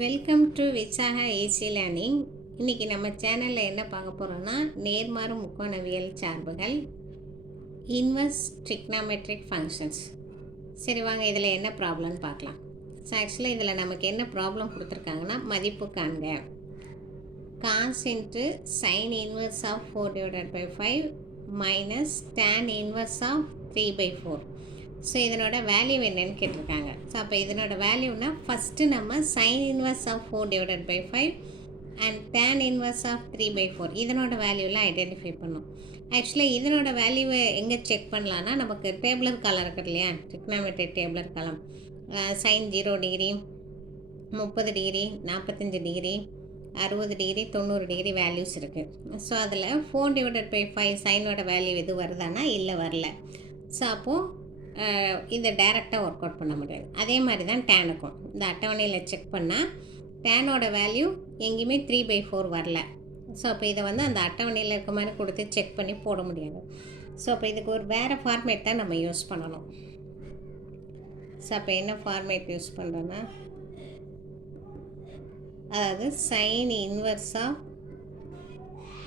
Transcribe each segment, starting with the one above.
Welcome to Visakha AC learning இன்றைக்கி நம்ம சேனலில் என்ன பார்க்க போகிறோன்னா நேர்மாறு முக்கோணவியல் சார்புகள் இன்வர்ஸ் ட்ரிக்னாமெட்ரிக் ஃபங்க்ஷன்ஸ் சரி வாங்க இதில் என்ன ப்ராப்ளம்னு பார்க்கலாம். ஸோ ஆக்சுவலாக இதில் நமக்கு என்ன ப்ராப்ளம் கொடுத்துருக்காங்கன்னா மதிப்பு காண்க. Cos into sine inverse of four divided by five minus tan inverse of three by four so இதனோட வேல்யூ என்னன்னு கேட்டிருக்காங்க. ஸோ அப்போ இதனோட வேல்யூனா ஃபஸ்ட்டு நம்ம sine inverse of four divided by five and tan inverse of three by four இதனோட வேல்யூலாம் identify பண்ணும். ஆக்சுவலாக இதனோட வேல்யூவை எங்கே செக் பண்ணலான்னா நமக்கு டேபிளர் காலம் இருக்குது இல்லையா? ட்ரிக்னாமெட்ரிக் டேபிளர் காலம் சைன் ஜீரோ டிகிரி முப்பது டிகிரி நாற்பத்தஞ்சு டிகிரி அறுபது டிகிரி தொண்ணூறு டிகிரி வேல்யூஸ் இருக்குது ஸோ அதில் ஃபோர் டிவைடட் பை ஃபைவ் சைனோட வேல்யூ எது வருதானா இல்லை வரல. ஸோ அப்போது இதை டைரெக்டாக ஒர்க் அவுட் பண்ண முடியாது. அதே மாதிரி தான் டேனுக்கும் இந்த அட்டவணையில் செக் பண்ணால் டேனோட வேல்யூ எங்கேயுமே த்ரீ பை ஃபோர் வரல. ஸோ அப்போ இதை வந்து அந்த அட்டவணையில் இருக்க மாதிரி கொடுத்து செக் பண்ணி போட முடியாது. ஸோ அப்போ இதுக்கு ஒரு வேறு ஃபார்மேட் தான் நம்ம யூஸ் பண்ணணும். ஸோ அப்போ என்ன ஃபார்மேட் யூஸ் பண்ணுறோன்னா அதாவது sine inverse of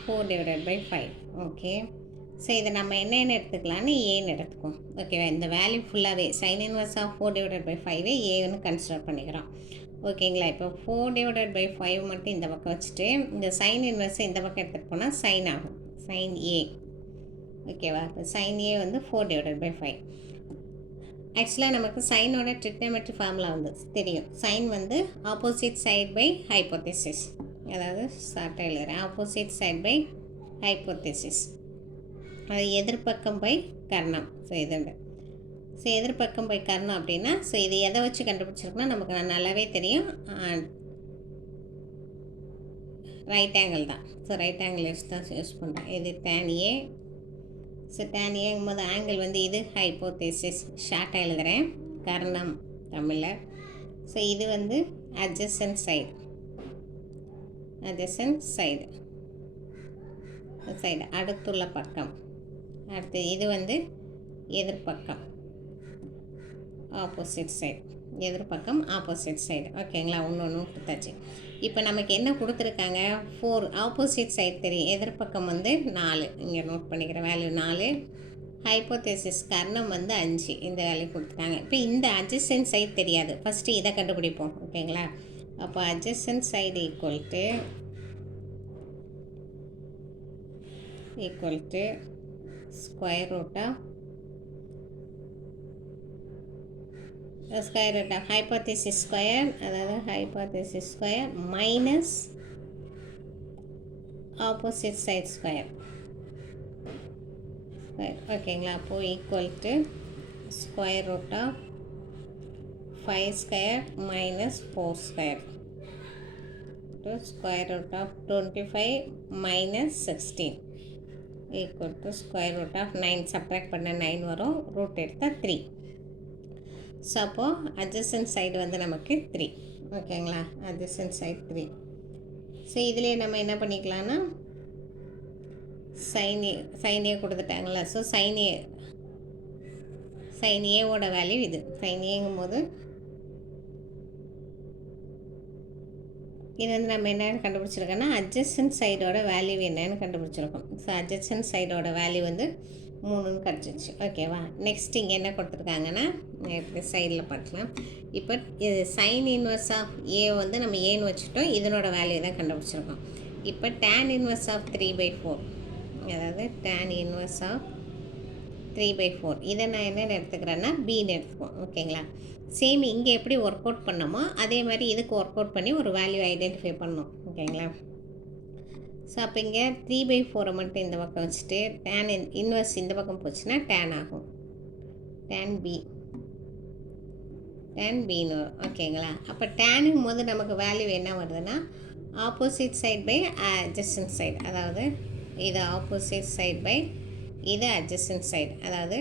four divided by five okay so இதை நம்ம என்னென்னு எடுத்துக்கலான்னு ஏன்னு எடுத்துக்குவோம் ஓகேவா இந்த வேல்யூ ஃபுல்லாகவே sine inverse of four divided by ஃபைவே ஏன்னு கன்சிடர் பண்ணிக்கிறோம். ஓகேங்களா இப்போ ஃபோர் டிவைடட் பை ஃபைவ் மட்டும் இந்த பக்கம் வச்சுட்டு இந்த சைன் இன்வர்ஸ் இந்த பக்கம் எடுத்துகிட்டு போனால் சைன் ஆகும். சைன் ஏ ஓகேவா இப்போ சைன் ஏ வந்து ஃபோர் டிவைடட் பை ஃபைவ் ஆக்சுவலாக நமக்கு சைனோட ட்ரிக்னமெட்ரி ஃபார்முலா வந்து தெரியும். சைன் வந்து ஆப்போசிட் சைட் பை ஹைப்போதேசிஸ் அதாவது ஷார்ட்டாக எழுதுகிறேன் ஆப்போசிட் சைட் பை ஹைப்போத்தேசிஸ் அது எதிர்பக்கம் பை கர்ணம். ஸோ இது ஸோ எதிர்பக்கம் பை கர்ணம் அப்படின்னா ஸோ இது எதை வச்சு கண்டுபிடிச்சிருக்குன்னா நமக்கு நல்லாவே தெரியும். ரைட் ஆங்கிள் தான். ஸோ ரைட் ஆங்கிள் வச்சு தான் யூஸ் பண்ணுறேன் இது டேன் ஏ ஸோ டேன் ஏங்கும்போது ஆங்கிள் வந்து இது ஹைப்போதேசிஸ் ஷார்ட்டாக எழுதுகிறேன் கர்ணம் தமிழில் ஸோ இது வந்து adjacent side adjacent side side அடுத்துள்ள பக்கம். அடுத்து இது வந்து எதிர்பக்கம் ஆப்போசிட் சைடு எதிர்பக்கம் ஆப்போசிட் சைடு ஓகேங்களா ஒன்று ஒன்று கொடுத்தாச்சு. இப்போ நமக்கு என்ன கொடுத்துருக்காங்க? ஃபோர் ஆப்போசிட் சைடு தெரியும். எதிர்பக்கம் வந்து நாலு. இங்கே நோட் பண்ணிக்கிற வேல்யூ நாலு. ஹைப்போதேசிஸ் கர்ணம் வந்து அஞ்சு. இந்த வேல்யூ கொடுத்துருக்காங்க. இப்போ இந்த அட்ஜஸ்டன் சைடு தெரியாது. ஃபஸ்ட்டு இதை கண்டுபிடிப்போம். ஓகேங்களா அப்போ adjacent side equal to square root of the square root of hypothesis square அதாவது hypothesis square minus opposite side square square ஓகேங்களா அப்போது equal to square root of 5 square minus 4 square to square root of 25 minus 16 equal to square root of nine subtract பண்ண nine வரும். Root எடுத்தால் three so அப்போது adjacent side வந்து நமக்கு three ஓகேங்களா adjacent side three so இதிலே நம்ம என்ன பண்ணிக்கலாம்னா சைன் ஏ சைன் ஏ கொடுத்துட்டாங்களா ஸோ சைன் ஏ சைன் ஏவோட வேல்யூ இது. சைன் ஏங்கும் போது இது வந்து நம்ம என்னென்னு கண்டுபிடிச்சிருக்கோன்னா அட்ஜஸ்டன் சைடோட வேல்யூ என்னன்னு கண்டுபிடிச்சிருக்கோம். ஸோ அட்ஜஸ்டன் சைடோட வேல்யூ வந்து மூணுன்னு கிடச்சிச்சு ஓகேவா நெக்ஸ்ட் இங்கே என்ன கொடுத்துருக்காங்கன்னா இப்படி சைடில் பார்க்கலாம். இப்போ இது சைன் இன்வர்ஸ் ஆஃப் ஏ வந்து நம்ம ஏன்னு வச்சுட்டோம். இதனோட வேல்யூ தான் கண்டுபிடிச்சிருக்கோம். இப்போ tan inverse of three by four அதாவது tan inverse of three by four இதை நான் என்னென்னு எடுத்துக்கிறேன்னா பின்னு எடுத்துக்குவோம். ஓகேங்களா சேம் இங்கே எப்படி ஒர்க் அவுட் பண்ணோமோ அதே மாதிரி இதுக்கு ஒர்க் அவுட் பண்ணி ஒரு வேல்யூ ஐடென்டிஃபை பண்ணணும். ஓகேங்களா? ஸோ அப்போ இங்கே த்ரீ பை ஃபோரை மட்டும் இந்த பக்கம் வச்சுட்டு டேன் இன் இந்த பக்கம் போச்சுன்னா டேன் ஆகும். டேன் பி டேன் பின்னு வரும் ஓகேங்களா? அப்போ டேனுங்கும் போது நமக்கு வேல்யூ என்ன வருதுன்னா opposite side by adjacent side அதாவது இது ஆப்போசிட் சைட் பை இது அட்ஜஸ்டன் சைடு அதாவது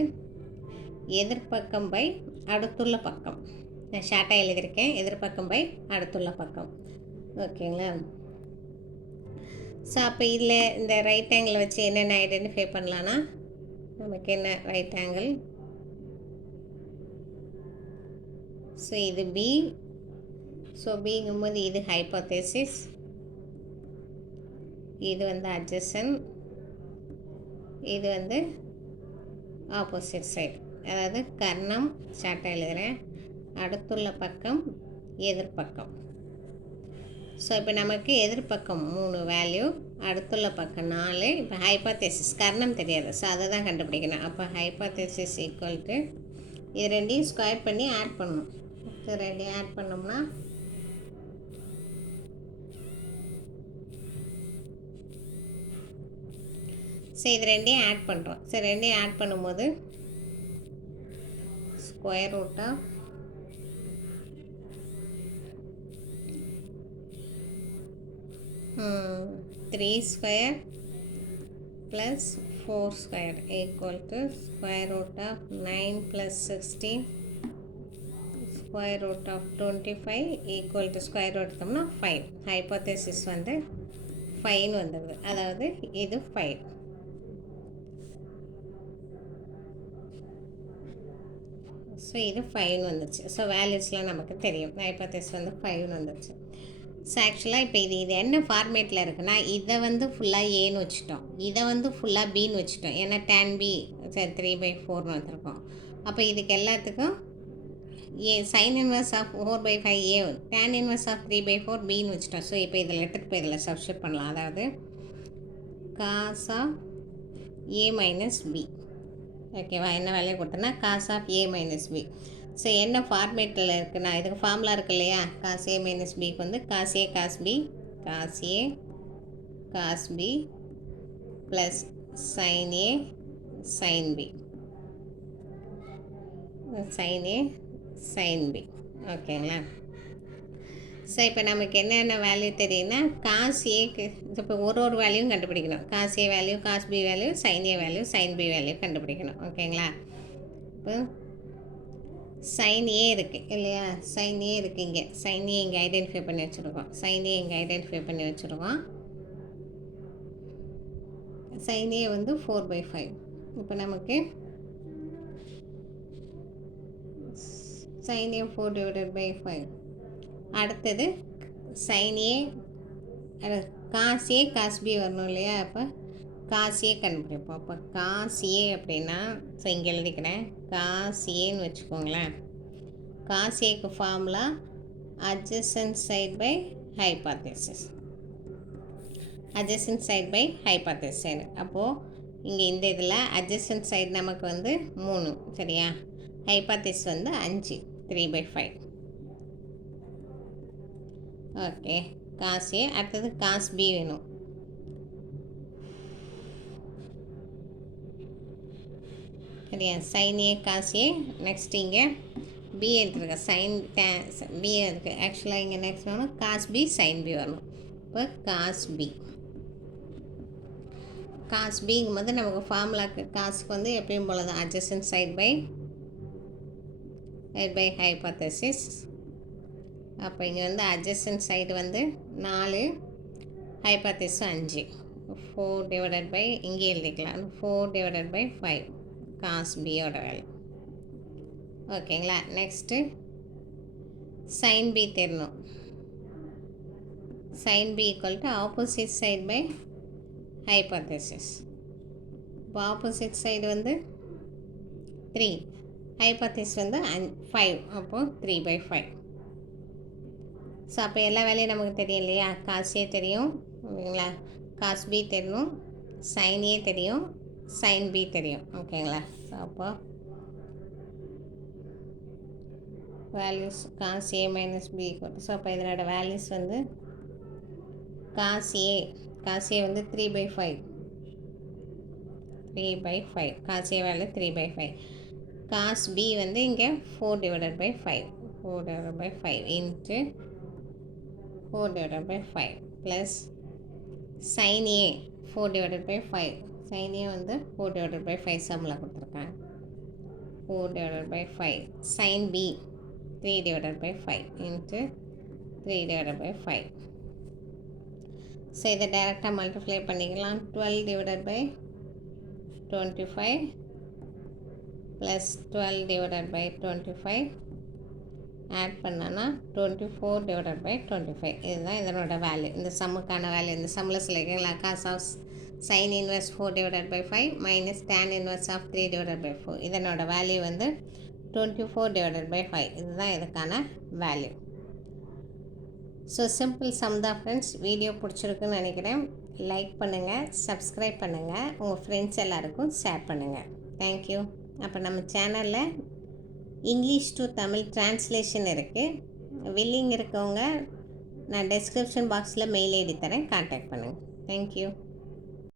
எதிர்பக்கம் பை அடுத்துள்ள பக்கம். நான் ஷார்ட்டாக எழுதியிருக்கேன். எதிர்பக்கம் பை அடுத்துள்ள பக்கம். ஓகேங்களா? ஸோ அப்போ இதில் இந்த ரைட் ஆங்கிள் வச்சு என்னென்ன ஐடென்டிஃபை பண்ணலான்னா நமக்கு என்ன ரைட் ஆங்கிள் ஸோ இது பி ஸோ பிங்கும்போது இது ஹைப்போதேசிஸ் இது வந்து அட்ஜசன் இது வந்து ஆப்போசிட் சைடு அதாவது கர்ணம் சாட்டை எழுதுகிறேன் அடுத்துள்ள பக்கம் எதிர்பக்கம் ஸோ இப்போ நமக்கு எதிர்பக்கம் மூணு வேல்யூ அடுத்துள்ள பக்கம் நாலு. இப்போ ஹைப்பாத்தேசிஸ் கர்ணம் தெரியாது. ஸோ அதை தான் கண்டுபிடிக்கணும். அப்போ ஹைப்பாத்தேசிஸ் ஈக்குவல் டு இது ரெண்டையும் ஸ்கொயர் பண்ணி ஆட் பண்ணணும். இது ரெண்டையும் ஆட் பண்ணோம்னா ஸோ இது ரெண்டையும் ஆட் பண்ணுறோம் ஸோ ரெண்டையும் ஆட் பண்ணும்போது square root of three square plus four square equal to square root of nine plus sixteen square root of twenty five equal to square root எடுத்தோம்னா ஃபைவ் ஹைப்போதேசிஸ் வந்து fine வந்துடுது அதாவது இது five so இது ஃபைவ்னு வந்துச்சு. So வேல்யூஸ்லாம் நமக்கு தெரியும். ஹைப்போதேசிஸ் வந்து ஃபைவ்னு வந்துச்சு. ஸோ ஆக்சுவலாக இப்போ இது இது என்ன ஃபார்மேட்டில் இருக்குன்னா இதை வந்து ஃபுல்லாக ஏன்னு வச்சுட்டோம். இதை வந்து ஃபுல்லாக பின்னு வச்சுட்டோம். ஏன்னா டேன் பி சரி த்ரீ பை ஃபோர்னு வந்திருக்கோம். அப்போ இதுக்கு எல்லாத்துக்கும் A sine inverse of four by five A tan inverse of three by four pin வச்சுட்டோம். ஸோ இப்போ இதில் எடுத்துகிட்டு போய் இதில் சப்ஸ்டியூட் பண்ணலாம். அதாவது cos of A minus B ஓகேவா என்ன வேலையை கொடுத்தேன்னா cos of A minus B so என்ன ஃபார்மேட்டில் இருக்குன்னா இதுக்கு ஃபார்முலா இருக்கு இல்லையா? காஸ் ஏ மைனஸ் பிக்கு வந்து cos A cos B cos A cos B plus sine A sine B sine A sine B ஓகேங்களா ஸோ இப்போ நமக்கு என்னென்ன வேல்யூ தெரியும்னா காசு ஏ இப்போ ஒரு ஒரு வேல்யூவும் கண்டுபிடிக்கணும். Cos A value cos B value sine A value sine B value கண்டுபிடிக்கணும். ஓகேங்களா? இப்போ சைன் ஏ இருக்குது இல்லையா? சைன் ஏ இருக்குது இங்கே. சைன் ஏ இங்கே ஐடென்டிஃபை பண்ணி வச்சுருக்கோம். சைன் ஏ இங்கே ஐடென்டிஃபை பண்ணி வச்சுருக்கோம். சைன் ஏ வந்து ஃபோர் பை ஃபைவ் இப்போ நமக்கு sine A four divided by five அடுத்தது சைனியே காசியே காஸ் பி வரணும் இல்லையா? அப்போ காசியே கண்டுபிடிப்போம். அப்போ காசியே அப்படின்னா ஸோ இங்கே எழுதிக்கிறேன். காசியேன்னு வச்சுக்கோங்களேன். காசியேக்கு formula adjacent side by hypothesis. Adjacent side by hypothesis. அப்போது இங்கே இந்த இதில் adjacent சைடு நமக்கு வந்து மூணு சரியா? Hypothesis வந்து அஞ்சு three by five okay. Cos A அடுத்தது காஸ் பி வேணும். சரியா? Sine A cos A. Next இங்கே. பி எடுத்துருக்க சைன் பி இருக்குது ஆக்சுவலாக இங்கே நெக்ஸ்ட் வரணும் காஸ் பி சைன் பி வரணும். இப்போ காஸ் பி. காஸ் பிங்கும் போது நமக்கு ஃபார்முலாக்கு காசுக்கு வந்து எப்பயும் போல தான் adjacent side by side by hypothesis அப்போ இங்கே வந்து அட்ஜஸ்டன் சைடு வந்து நாலு ஹைபோத்தசிஸ் அஞ்சு. ஃபோர் டிவைடட் பை இங்கே எழுதிக்கலாம். Four divided by five cos பியோட வேலை. ஓகேங்களா நெக்ஸ்ட்டு சைன் பி தெரியணும் sine B equal to opposite side by hypothesis இப்போ ஆப்போசிட் சைடு வந்து த்ரீ ஹைபாத்திஸ் வந்து அஞ் ஃபைவ் அப்போது த்ரீ பை ஃபைவ் ஸோ அப்போ எல்லா வேலையும் நமக்கு தெரியும் இல்லையா? காசே தெரியும் ஓகேங்களா? காஸ் பி தெரியணும் சைன் ஏ தெரியும் சைன் பி தெரியும் ஓகேங்களா? ஸோ அப்போ values cos A minus B so அப்போ இதனோட வேல்யூஸ் வந்து காஸ் ஏ காஸ் ஏ வந்து three by five three by five cos A value three by five cos B வந்து இங்கே four divided by five four divided by five into four divided by five plus sine A four divided by five sine A வந்து four divided by five சம்மில் கொடுத்துருக்காங்க. Four divided by five sine B three divided by five into three divided by five so இதை டைரெக்டாக multiply பண்ணிக்கலாம். Twelve divided by twenty five plus twelve divided by twenty five add பண்ணோன்னா twenty four divided by twenty five இதுதான் இதனோட value இந்த சம்முக்கான value இந்த சம்மில் சொல்லியிருக்கீங்களா cos of sine inverse four divided by five minus tan inverse of three divided by four இதனோட value வந்து twenty four divided by five இதுதான் இதுக்கான வேல்யூ ஸோ சிம்பிள் சம் தான் ஃப்ரெண்ட்ஸ் வீடியோ பிடிச்சிருக்குன்னு நினைக்கிறேன். லைக் பண்ணுங்கள் சப்ஸ்கிரைப் பண்ணுங்கள் உங்கள் ஃப்ரெண்ட்ஸ் எல்லாருக்கும் ஷேர் பண்ணுங்கள் தேங்க்யூ அப்போ நம்ம சேனலில் இங்கிலீஷ் டு தமிழ் டிரான்ஸ்லேஷன் இருக்குது வில்லிங் இருக்கவங்க நான் டெஸ்கிரிப்ஷன் பாக்ஸில் மெயில் எழுதி தரேன் கான்டாக்ட் பண்ணுங்கள் தேங்க்யூ